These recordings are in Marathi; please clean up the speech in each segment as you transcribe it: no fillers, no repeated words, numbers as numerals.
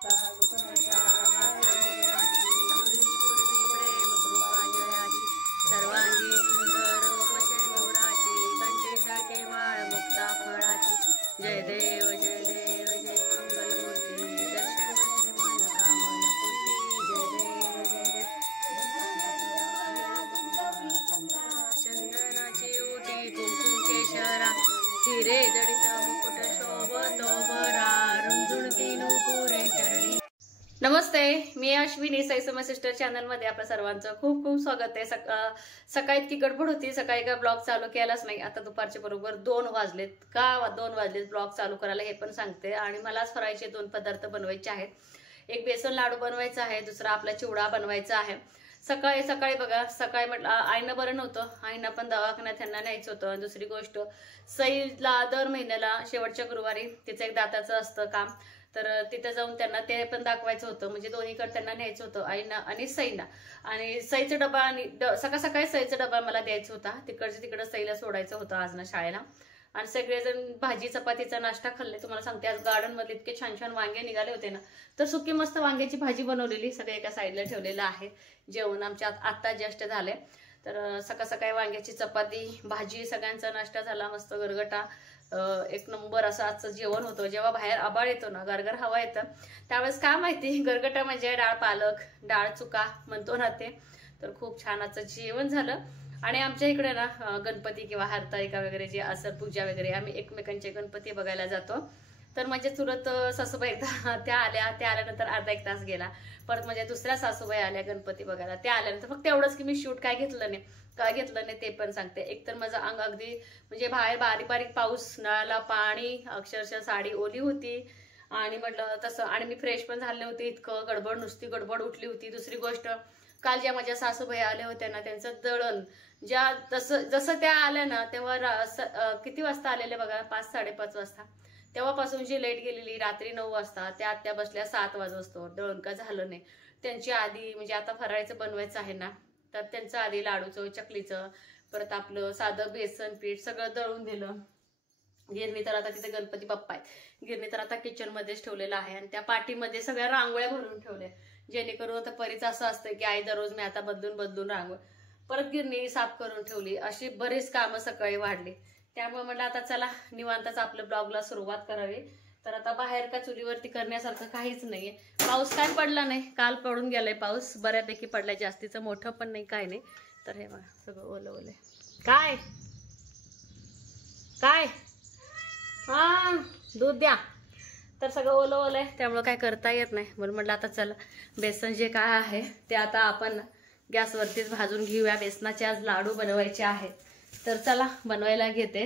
सर्वांगी सुंदर उपशेनुराची कंठेसारखे माळ मुक्ता फळाची जय देव जय देव जय मंगलमूर्ती दर्शन मनकामना पूर्ती जय देव जय चंदनाची उटी कुंकुम केशरा हिरे जडित मुकुट शोभतो बरा रुंजुणती नुपुरे चरणी। नमस्ते, मी अश्विनी साई समय सिस्टर चॅनल मध्ये आपल्या सर्वांचं खूप खूप स्वागत आहे। सकाळी इतकी गडबड होती, सकाळी काय ब्लॉग चालू केलाच नाही। आता दुपारचे बरोबर 2 वाजलेत। का 2 वाजलेत ब्लॉग चालू करायला हे पण सांगते। आणि मलाच फराळाचे 2 पदार्थ बनवायचे आहेत। एक बेसन लाडू बनवायचा आहे, दुसरा आपला चिवडा बनवायचा आहे। सकाळी बघा, सकाळी म्हटलं आईनं बरं नव्हतं, आईनं पण दवाखान्यात त्यांना न्यायचं होतं। दुसरी गोष्ट सईला दर महिन्याला शेवटच्या गुरुवारी तिचं एक दाताचं असतं काम, तर तिथे जाऊन त्यांना ते पण दाखवायचं होतं। म्हणजे दोन्हीकडे त्यांना न्यायचं होतं, आईना आणि सईना। आणि सईचा डबा आणि सकाळी सईचा डबा मला द्यायचा होता, तिकडे सईला सोडायचं होतं आज ना शाळेला। आणि सगळेजण भाजी चपातीचा नाश्ता खाल्ले। तुम्हाला सांगते आज गार्डन मध्ये इतके छान छान वांगे निघाले होते ना, तर सुकी मस्त वांग्याची भाजी बनवलेली सगळे एका साईडला ठेवलेलं आहे। जेवण आमच्या आत्ता जस्ट झाले, तर सकाळी वांग्याची चपाती भाजी सगळ्यांचा नाश्ता झाला, मस्त गरगटा एक नंबर असं आजचं जेवण होतं। जेव्हा बाहेर आबाळ येतो ना, गरगर हवा येतं, त्यावेळेस काय माहिती गरगटा म्हणजे डाळ पालक डाळ चुका म्हणतो ना ते, तर खूप छान आजचं जेवण झालं। आणि आमच्या इकडे ना गणपती किंवा हरतालिका वगैरे जे असं पूजा वगैरे आम्ही एकमेकांचे गणपती बघायला जातो। तर म्हणजे चुलत सासूबाई त्या आल्यानंतर अर्धा 1 तास गेला। परत म्हणजे दुसऱ्या सासूबाई आल्या गणपती बघायला, त्या आल्यानंतर फक्त एवढंच की मी शूट काय घेतलं नाही ते पण सांगते। एकतर माझं अंग अगदी म्हणजे बाहेर बारीक बारीक पाऊस, नळाला पाणी, अक्षरशः साडी ओली होती आणि म्हटलं तसं। आणि मी फ्रेश पण झाले होते, इतकं गडबड नुसती गडबड उठली होती। दुसरी गोष्ट काल ज्या माझ्या सासूबाई आल्या होत्या ना, त्यांचं दळण जसं त्या आल्या ना तेव्हा किती वाजता आलेले बघा, 5 साडेपाच वाजता। तेव्हापासून जी लाईट गेलेली रात्री 9 वाजता, त्या बसल्या 7 वाजता, दळण का झालं नाही। त्यांची आधी म्हणजे आता फराळाचं बनवायचं आहे ना, तर त्यांचं आधी लाडूचं चकलीचं परत आपलं साधं बेसन पीठ सगळं दळून दिलं। गिरणी तर आता तिथे गणपती बाप्पा आहेत, गिरणी तर आता किचन मध्येच ठेवलेलं आहे। आणि त्या पाठीमध्ये सगळ्या रांगोळ्या भरून ठेवल्या, जेणेकरून आता परीच असं असतं की आई दररोज मी आता बदलून रांगोळ परत गिरणी साफ करून ठेवली। अशी बरीच कामं सकाळी वाढली, त्यामुळे म्हटलं आता चला निवांतच आपलं ब्लॉगला सुरुवात करावी। तर आता बाहेर का चुलीवरती करण्यासारखं काहीच नाहीये। पाऊस काय पडला नाही, काल पडून गेलाय पाऊस, बऱ्यापैकी पडलाय, जास्तीचं मोठं पण नाही काय नाही। तर हे बघा सगळं ओलं ओलं काय हा दूध द्या, तर सगळं ओलं आहे, त्यामुळे काय करता येत नाही। म्हणून म्हटलं आता चला बेसन जे काय आहे ते आता आपण गॅसवरतीच भाजून घेऊया। बेसनाचे आज लाडू बनवायचे आहेत, तर चला बनवायला घेते।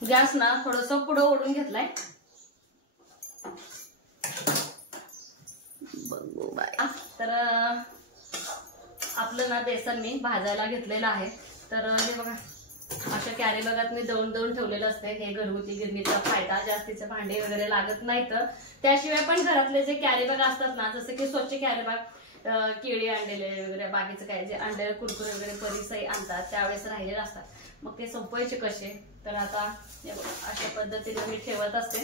गॅस ना थोडंसं पुढं ओढून घेतलाय, बघू बाय। तर आपलं ना बेसन मी भाजायला घेतलेलं आहे। तर हे बघा अशा कॅरी बॅगात मी दळून ठेवलेलं असते। हे घरगुती गिरणीचा फायदा, जास्तीचे भांडे वगैरे लागत नाहीत। त्याशिवाय पण घरातले जे कॅरी बॅग असतात ना, जसं की स्वच्छ कॅरी बॅग, केळी आणलेले वगैरे बाकीचं काय जे आणलेले कुरकुरे वगैरे परिसही आणतात त्यावेळेस राहिलेले असतात, मग ते संपवायचे कसे। तर आता अशा पद्धतीने मी ठेवत असते।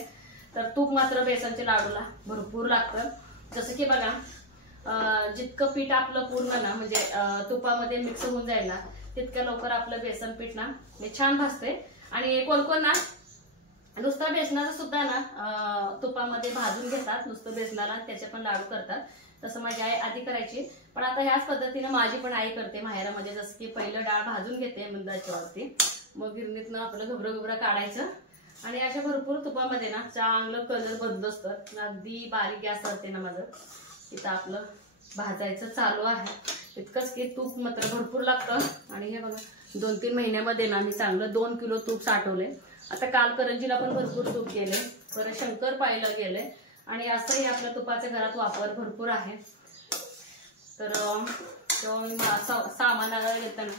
तर तूप मात्र बेसनच्या लाडूला भरपूर लागतं। जसं की बघा जितकं पीठ आपलं पूर्ण ना म्हणजे तुपामध्ये मिक्स होऊन जाईल ना, तितक्या लवकर आपलं बेसन पीठ ना हे छान भाजते। आणि कोण ना नुसतं बेसनाचं सुद्धा ना तुपामध्ये भाजून घेतात, नुसतं बेसनाला त्याचे पण लाडू करतात। तसं माझी आई आधी करायची, पण आता ह्याच पद्धतीने माझी पण आई करते माहेरामध्ये। जसं की पहिलं डाळ भाजून घेते मंदाच्या वरती, मग गिरणीतनं आपलं घबरं काढायचं आणि अशा भरपूर तुपामध्ये ना चांगलं कलर बदलत अगदी बारीक गॅसवरती ना माझं इथं आपलं भाजायचं चालू आहे। इतकंच की तूप मात्र भरपूर लागतं। आणि हे बघा 2-3 महिन्यामध्ये ना मी चांगलं 2 किलो तूप साठवले। आता काल करंजीला पण भरपूर तूप गेले, परत शंकरपाळीला गेले, आणि असंही आपल्या तुपाच्या घरात वापर भरपूर आहे। तर तेव्हा सामान आणायला गेलं ना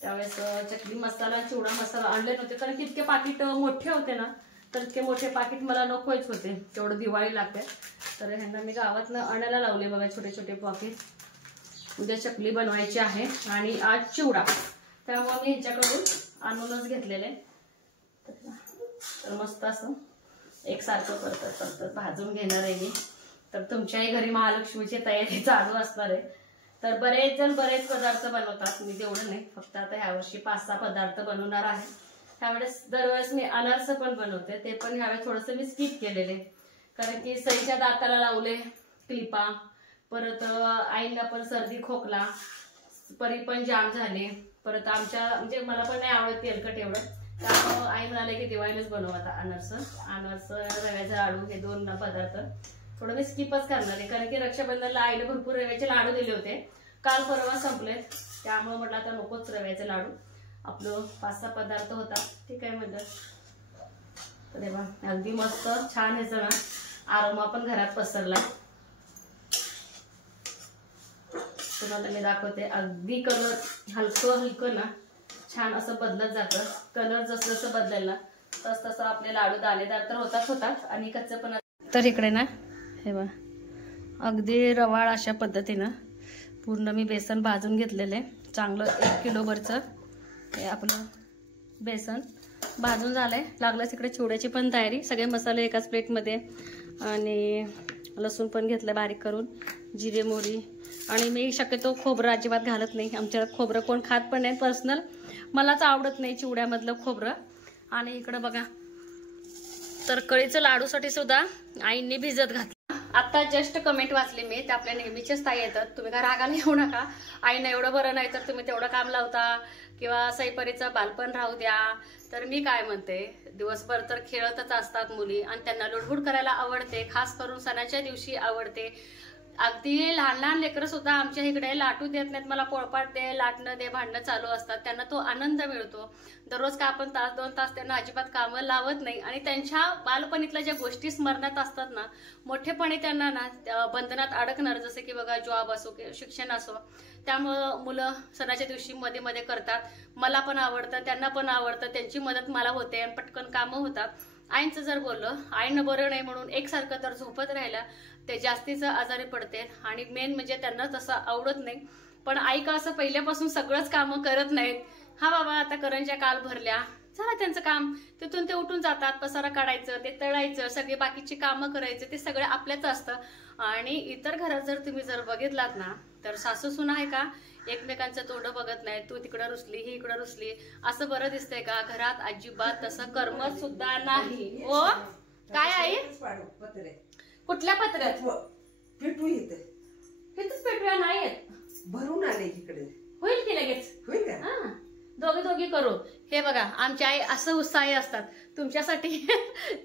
त्यावेळेस चकली मसाला चिवडा मसाला आणले नव्हते, कारण की इतके पाकिट मोठे होते ना, तर इतके मोठे पाकिट मला नकोच होते, तेवढं दिवाळी लागते। तर ह्यांना मी गावातनं आणायला लावले बघा छोटे छोटे पॉकेट। उद्या चकली बनवायची आहे आणि आज चिवडा, त्यामुळे मी ह्याच्याकडून आणूनच घेतलेले। तर मस्त असं एकसारखं परत भाजून घेणार आहे मी. तर तुमच्याही घरी महालक्ष्मीची तयारी चालू असणार आहे. तर बरेच जण बरेच पदार्थ बनवतात, मी तेवढं नाही, फक्त आता ह्यावर्षी 5-6 पदार्थ बनवणार आहे. त्यावेळेस दरवेळेस मी अनारस पण बनवते, ते पण ह्यावेळेस थोडंसं मी स्किप केलेले, कारण की सईच्या दाताला लावले क्लिपा, परत आईला पण सर्दी खोकला, परी पण जाम झाले, परत आमच्या म्हणजे मला पण नाही आवडत तेलकट एवढं, त्यामुळं आई म्हणाले की दिवाळीलाच बनव आता अनारस रव्याचा लाडू, हे 2 पदार्थ थोडं मी स्किपच करणार आहे, कारण की रक्षाबंधनला आईने भरपूर रव्याचे लाडू दिले होते, काल परवा संपलेत, त्यामुळे म्हटलं आता नकोच रव्याचे लाडू. आपलं 5-6 पदार्थ होता, ठीक आहे म्हणलं. तर तेव्हा अगदी मस्त छान ह्याचा ना आरोमा पण घरात पसरला. तुम्हाला मी दाखवते, अगदी कलर हलकं हलकं ना छान असं बदलत जातं. कलर जसं जसं बदलेल ना तस तसं आपले लाडू दाणेदार तर होतात आणि कच्चं पण. तर इकडे ना हे बघा, अगदी रवाळ अशा पद्धतीनं पूर्ण मी बेसन भाजून घेतलेले चांगलं. 1 किलोभरचं हे आपलं बेसन भाजून झालंय. लागलंच इकडे चिवड्याची पण तयारी, सगळे मसाले एकाच प्लेटमध्ये, आणि लसूण पण घेतलं बारीक करून, जिरे मोहरी, आणि मी शक्यतो खोबरं अजिबात घालत नाही. आमच्याकडे खोबरं कोण खात पण नाही, पर्सनल मलाच आवडत नाही चिवड्यामधलं खोबरं. आणि इकडं बघा, तर कळीचं लाडूसाठी सुद्धा आईंनी भिजत घातलं. आता जस्ट कमेंट वाचली मी, ते आपल्या नेहमीचेच ताई येतात, तुम्ही काय रागाला येऊ नका, आईनं एवढं बरं नाही तर तुम्ही तेवढं काम लावता, किंवा सईपरीचं बालपण राहू द्या. तर मी काय म्हणते, दिवसभर तर खेळतच असतात मुली, आणि त्यांना लुडबुड करायला आवडते, खास करून सणाच्या दिवशी आवडते. अगदी लहान लहान लेकरं सुद्धा आमच्या इकडे लाटू देत नाहीत, मला पोळपाट दे, लाटणं दे, भांडणं चालू असतात, त्यांना तो आनंद मिळतो. दररोज का आपण 1-2 तास त्यांना अजिबात कामं लावत नाही, आणि त्यांच्या बालपणीतल्या ज्या गोष्टी स्मरणात असतात ना, मोठेपणी त्यांना ना बंधनात अडकणार, जसं की बघा जॉब असो किंवा शिक्षण असो, त्यामुळं मुलं सणाच्या दिवशी मध्ये मध्ये करतात. मला पण आवडतं, त्यांना पण आवडतं, त्यांची मदत मला होते आणि पटकन कामं होतात. आईंचं जर बोललं, आईनं बरं नाही म्हणून एकसारखं तर झोपत राहिला, ते जास्तीचं आजारी पडते, आणि मेन म्हणजे त्यांना तसं आवडत नाही. पण आई का असं पहिल्यापासून सगळंच कामं करत नाहीत. हा बाबा, आता करंज्या काल भरल्या, झालं त्यांचं काम, तिथून ते उठून जातात, पसारा काढायचं, ते तळायचं, सगळे बाकीची कामं करायचं, ते सगळं आपल्याच असतं. आणि इतर घरात जर तुम्ही जर बघितलात ना, तर सासू सुना आहे का एकमेकांचं तोंड बघत नाही, तू तिकडं रुसली, ही इकडं रुसली, असं बरं दिसतंय का? घरात अजिबात तसं कर्मच सुद्धा नाही. ओ काय आई, कुठल्या पत्र्यात पेटू येत, इथंच पेटूया नाही येत, भरून आले इकडे, होईल की लगेच, होईल का? हा, दोघी करू. हे बघा, आमच्या आई असं उत्साही असतात, तुमच्यासाठी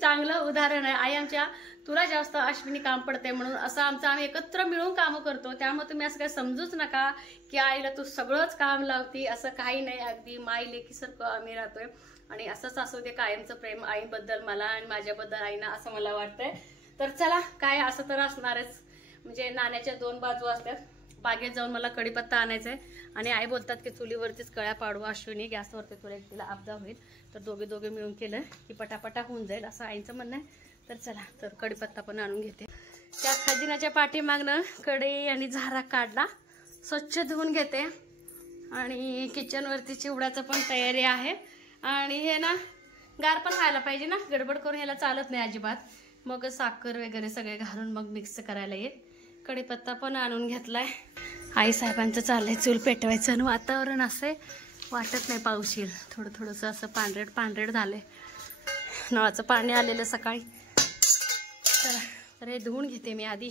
चांगलं उदाहरण आहे. आई आमच्या, तुला जास्त अश्विनी काम पडते म्हणून असं आम्ही एकत्र मिळून कामं करतो. त्यामुळे तुम्ही असं काही समजूच नका की आईला तू सगळंच काम लावती, असं काही नाही. अगदी माई लेकीसारखं आम्ही राहतोय, आणि असंच असू दे कायमचं प्रेम आईबद्दल मला आणि माझ्याबद्दल आईना, असं मला वाटतंय. तर चला, काय असं तर असणारच, म्हणजे नाण्याच्या 2 बाजू असतात. बागेत जाऊन मला कढीपत्ता आणायचा आहे, आणि आई बोलतात की चुलीवरतीच कळ्या पाडू अश्विनी, गॅसवरती तुला एकटीला आपदा होईल, तर दोघे मिळून केलं की पटापटा होऊन जाईल, असं आईचं म्हणणं आहे. तर चला, तर कढीपत्ता पण आणून घेते. त्या खजिनाच्या पाठीमागनं कढई आणि झारा काढला, स्वच्छ धुवून घेते, आणि किचनवरती चिवड्याचं पण तयारी आहे. आणि हे ना गार पण खायला पाहिजे ना, गडबड करून ह्याला चालत नाही अजिबात, मग साखर वगैरे सगळे घालून मग मिक्स करायला येईल. कढीपत्ता पण आणून घेतलाय. आई साहेबांचं चाललंय चूल पेटवायचं, आणि वातावरण असं वाटत नाही पाऊस येईल, थोडंसं असं पांढरेट झालंय, नळाचं पाणी आलेलं सकाळी. तर हे धुवून घेते मी आधी.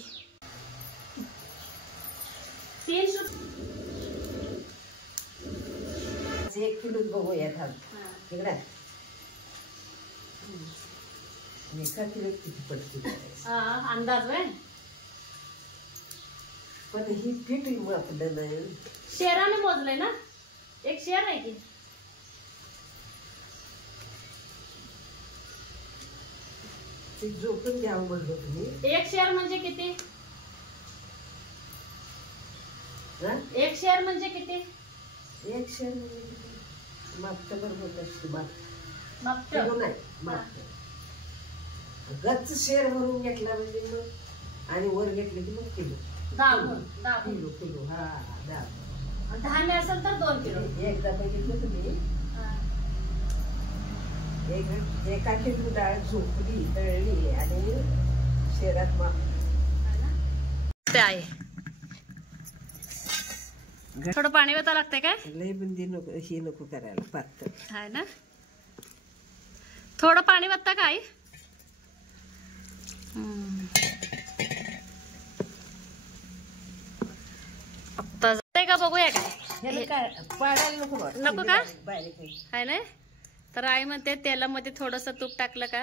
1 किलो बघूया इकडे, एका किलो किती पडते अंदाज आहे, पण ही पीठ आपलं नाही, शेराने मोजलंय ना, 1 शेर आहे की, ते झोपून घ्यावं म्हणलं तुम्ही. 1 शेर म्हणजे किती? 1 शेर म्हणजे किती? 1 शेर म्हणजे किती? मागचं बरोबर असते, मागचं नाही, मागचं गच्च शेर भरून घेतला म्हणजे मग, आणि वर घेतलं की मग किलो, 10 किलो. हा, 10 धान्य असेल तर 2 किलो. एकदा बघितलं तुम्ही, एकाची डाळ झोपली तळली आणि शेरात माप ते आहे. थोडं पाणी वता लागतंय काय? लय बुंदी नको, ही नको करायला पातळ आहे ना. थोडं पाणी वत्ता काय? का बघूया काय? पाडायला नको नको का? बारीक आहे ना. तर आई म्हणते तेलामध्ये थोडस तूप टाकलं का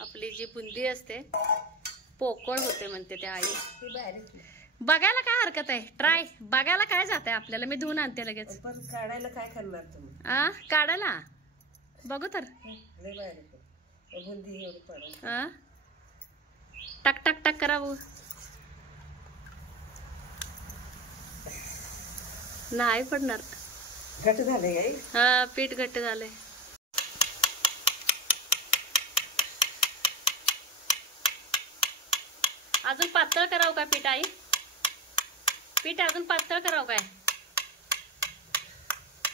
आपली जी बुंदी असते पोकळ होते म्हणते ते आई. बघायला काय हरकत आहे? ट्राय बघायला काय जात आहे आपल्याला. मी धुवून आणते लगेच. पण काढायला काय करणार तुम्ही? काढायला बघू तर. बुंदी एवढी पडेल. टाक टाक टाक करा भाऊ. नाही पडणार. घट झाले काय? हा पीठ घट्ट झालंय. अजून पातळ करावं का पीठ आई? पीठ अजून पातळ करावं काय?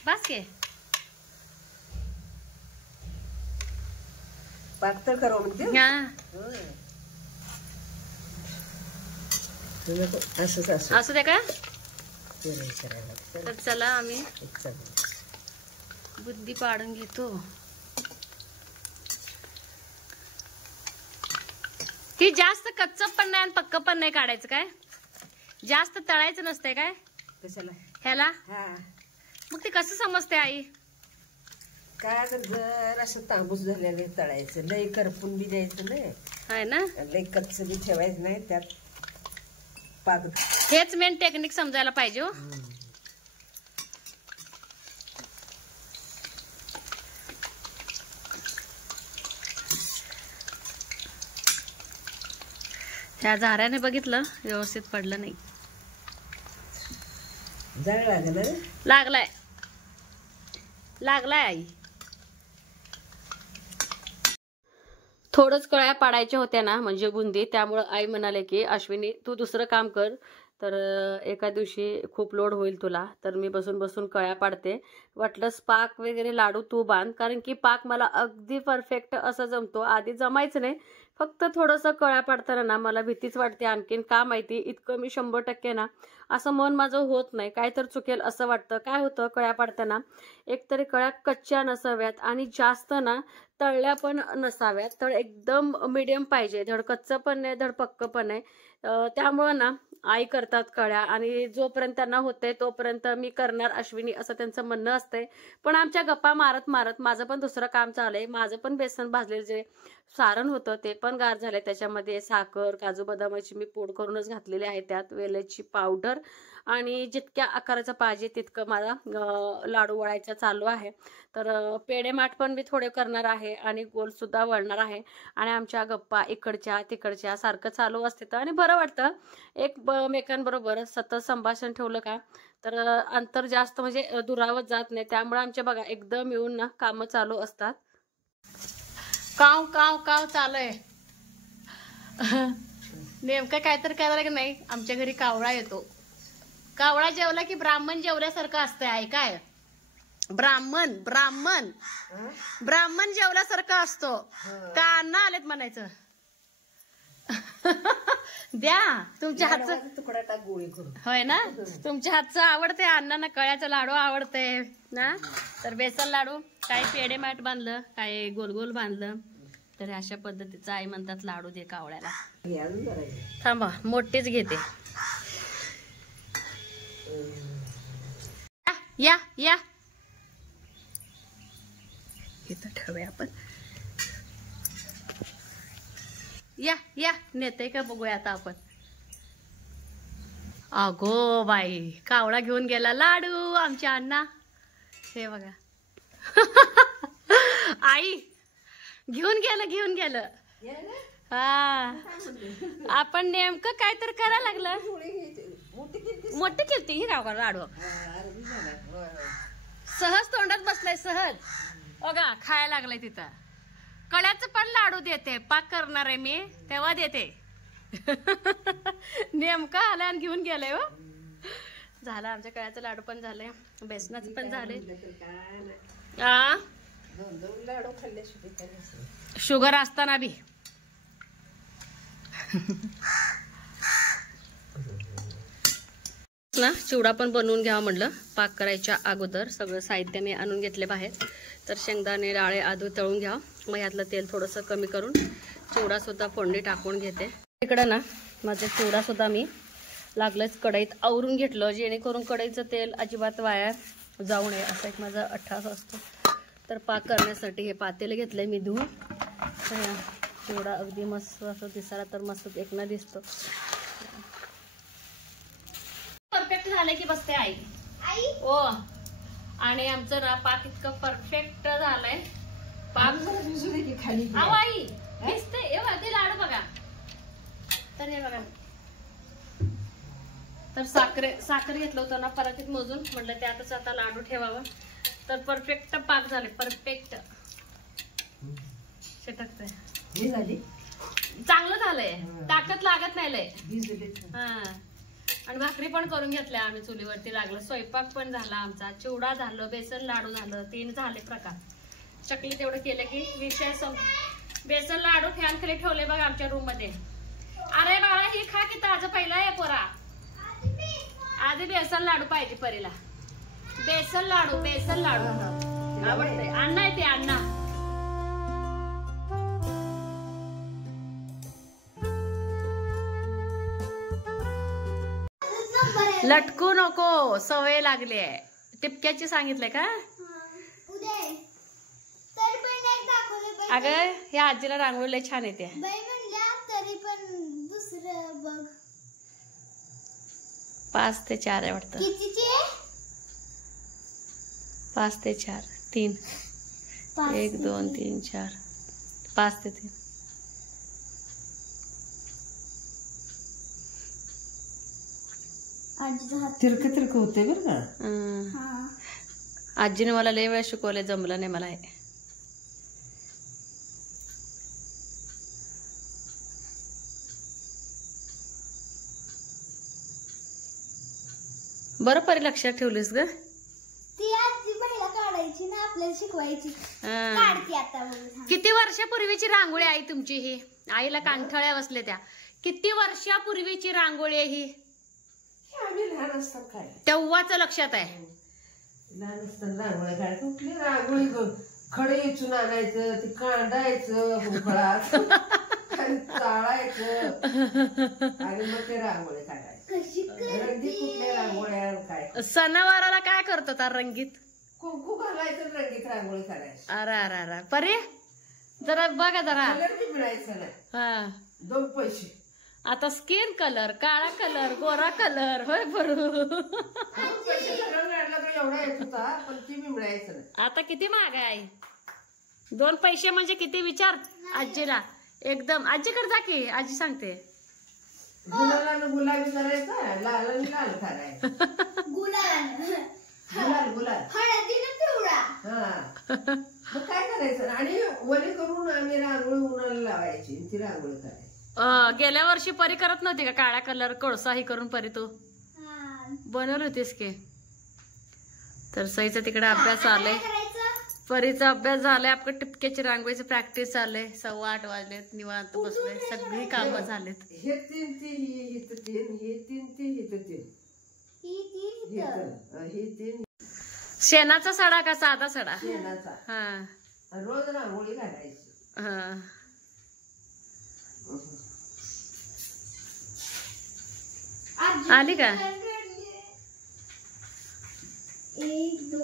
बस के पातळ करावं म्हणते. असू दे का. तर चला आम्ही बुंदी पाडून घेतो. ती जास्त कच्च पण नाही आणि पक्क पण नाही काढायचं काय? जास्त तळायचं नसतंय काय? कशाला ह्याला? हा मग ते कसं समजते आई? काय जर असं तांबूस झालेलं तळायचं, लय करपून बी द्यायचं नाही आहे ना. लय कच्च बी ठेवायचं नाही. त्यात पाक हेच मेन टेक्निक समजायला पाहिजे. हो त्या झाऱ्याने बघितलं व्यवस्थित पडलं नाही. जाळ लागलं. लागलाय लागलाय आई. थोडंच कळ्या पाडायच्या होत्या ना म्हणजे बुंदी. त्यामुळं आई म्हणाले की अश्विनी तू दुसरं काम कर. तर एका दिवशी खूप लोड होईल तुला. तर मी बसून बसून कळ्या पाडते. वाटलंच पाक वगैरे लाडू तू बांध. कारण की पाक मला अगदी परफेक्ट असं जमतो. आधी जमायचं नाही. फक्त थोडंसं कळ्या पाडताना ना मला भीतीच वाटते. आणखीन का माहिती इतकं मी 100% ना असं मन माझं होत नाही. काय तर चुकेल असं वाटतं. काय होतं कळ्या पाडताना एकतरी कळ्या कच्च्या नसाव्यात आणि जास्त ना तळल्या पण नसाव्यात. तर एकदम मीडियम पाहिजे. धड कच्चं पण नाही धड पक्क पण नाही. त्यामुळं ना आई करतात कळ्या आणि जोपर्यंत त्यांना होते तोपर्यंत मी करणार अश्विनी असं त्यांचं म्हणणं असतंय. पण आमच्या गप्पा मारत मारत माझं पण दुसरं काम चाललंय. माझं पण बेसन भाजलेलं जे सारण होतं ते पण गार झालंय. त्याच्यामध्ये साखर काजू बदामाची मी पूड करूनच घातलेली आहे. त्यात वेलची पावडर आणि जितक्या आकाराचा पाहिजे तितकं मला लाडू वळायचा चालू आहे. तर पेढे माठ पण मी थोडे करणार आहे आणि गोल सुद्धा वळणार आहे. आणि आमच्या गप्पा इकडच्या तिकडच्या सारखं चालू असते आणि बरं वाटतं. एकमेकांबरोबर सतत संभाषण ठेवलं का तर अंतर जास्त म्हणजे दुरावत जात नाही. त्यामुळे आमच्या बघा एकदम येऊन ना कामं चालू असतात. काव काव काव चालू आहे. नेमकं काहीतरी करायला की नाही आमच्या घरी कावळा येतो. कावळा जेवला की ब्राह्मण जेवल्यासारखं असतंय. आहे काय? ब्राह्मण ब्राह्मण ब्राह्मण जेवल्यासारखं असतो. काना आलेत म्हणायचं. द्या तुमच्या हातचं तुकडा टाक गोळी करून. होय ना. तुमच्या हातचं आवडते. अण्णांना कळ्याचं लाडू आवडते ना. तर बेसन लाडू काही पेढे माठ बांधलं काही गोल गोल बांधलं. तर अशा पद्धतीचं आई म्हणतात लाडू दे कावळ्याला. थांबा मोठेच घेते. या या इथं ठेवूया आपण. या या नेते का बघूया आता आपण. अगो बाई कावळा घेऊन गेला लाडू आमच्या अण्णा. हे बघा आई घेऊन गेलं. हा आपण नेमकं काय तर करायला लागलं. मोठी केलती ही राव लाडू. सहज तोंडात बसलाय सहज. बघा खायला लागलाय तिथं. कळ्याचं पण लाडू देते. पाक करणार आहे मी तेव्हा देते. नेमका आला आणि घेऊन गेलाय. हो झालं आमच्या कळ्याचं लाडू पण झालंय. बेसनाचं पण झालंय. 2 लाडू खाल्ल्याशिवाय काय नसतं. शुगर असताना बी. ना चिवडा पण बनवून घ्यावा म्हटलं. पाक करायच्या अगोदर सगळं साहित्य मी आणून घेतले बाहेर. तर शेंगदाणे डाळे आदू तळून घ्यावं. मग ह्यातलं तेल थोडंसं कमी करून चिवडा सुद्धा फोडणी टाकून घेते. इकडं ना माझं चिवडा सुद्धा मी लागलंच कढईत आवरून घेतलं, जेणेकरून कढईचं तेल अजिबात वाया जाऊ नये असा एक माझा अट्टास असतो. तर पाक करण्यासाठी हे पातेलं घेतलंय मी धुवून. चिवडा अगदी मस्त असं दिसायला तर मस्त एक ना दिसतो. परफेक्ट झालंय की बसते आई ओ. आणि आमचं ना पाक इतकं परफेक्ट झालंय. पाक खाली अहो आई दिसते ते लाडू बघा. तर हे बघा. तर साखर घेतलं होतं ना परातीत मोजून, म्हटलं त्यातच आता लाडू ठेवावं. तर परफेक्ट पाक झाले. परफेक्ट चिटकतंय. चांगलं झालंय. ताकद लागत नाही लय. हा. आणि भाकरी पण करून घेतल्या आम्ही चुलीवरती. लागलं स्वयंपाक पण झाला आमचा. चिवडा झालं, बेसन लाडू झालं, 3 झाले प्रकार. चकली तेवढं केलं की विषय बेसन लाडू फॅन खाली ठेवले बघा आमच्या रूम मध्ये. अरे बाळा ही खा की ताज पहिला आहे पोरा. आधी बेसन लाडू पाहिजे परीला. बेसन लाडू आवडतंय. अण्णा आहे ते अण्णा. लटकू नको, सवय लागली आहे. टिपक्याची सांगितलंय का? अगं ह्या आजीला रांगोळी लय छान येते. 5 ते 4 आहे वाटतं. 5 ते 4 3 1 2 3 4 5 ते 3. तिरक होते बरं का. आजीने मला लय वेळ शिकवले, जमलं नाही मला हे. बरं परी लक्षात ठेवलीस ग. ती आजी महिला काढायची ना आपल्याला शिकवायची. काढती आता. किती वर्षापूर्वीची रांगोळी आई तुमची ही? आईला कांठळ्या बसले त्या. किती वर्षापूर्वीची रांगोळी आहे ही? आम्ही लहान असतात काय तेव्हाच लक्षात आहे. लहान असताना रांगोळी काढायची. कुठली रांगोळी खडे इचून आणायचं, ते कांडायचं भोपळात चाळायचं आणि मग ते रांगोळी काढायचं. रंगीत कुठल्या रांगोळ्या काय सणावाराला काय करतो तर रंगीत कुंकू घालायचं, रंगीत रांगोळी काढायची. अरे परे जरा बघा जरा. कलर बी मिळायचं नाही. हा 2 पैसे. आता स्किन कलर, काळा कलर, गोरा कलर. होय बरोबर. 2 पैसे कलर काढला तर एवढा येत होता, पण ती बी मिळायचं नाही. आता किती महाग आहे आई. 2 पैसे म्हणजे किती विचार आजीला. एकदम आजीकडे जा की, आजी सांगते. गुलाला गुलाबी करायचा, लाल लाल करायचा. गुलाल हळदीनं पिवळा. हा मग काय करायचं. आणि वली करून आम्ही रांगोळी उन्हाला लावायची, ती रांगोळी करायची. गेल्या वर्षी परी करत नव्हती का काळा कलर कोळसाही करून परी तू बनवली होतीस की. तर सईचा तिकडे अभ्यास आलाय, परीचा अभ्यास झालाय. आपलं टिपक्याची रांगोळीची प्रॅक्टिस चाललंय. 8:15 वाजलेत, निवांत बसलोय. सगळी कामं झालेत. हे 3 ते हे 3 हे 3 ते हे 3. शेणाचा सडा का साधा सडा? शेणाचा. हा रोज रांगोळी काढायची. हा आली का? 1 2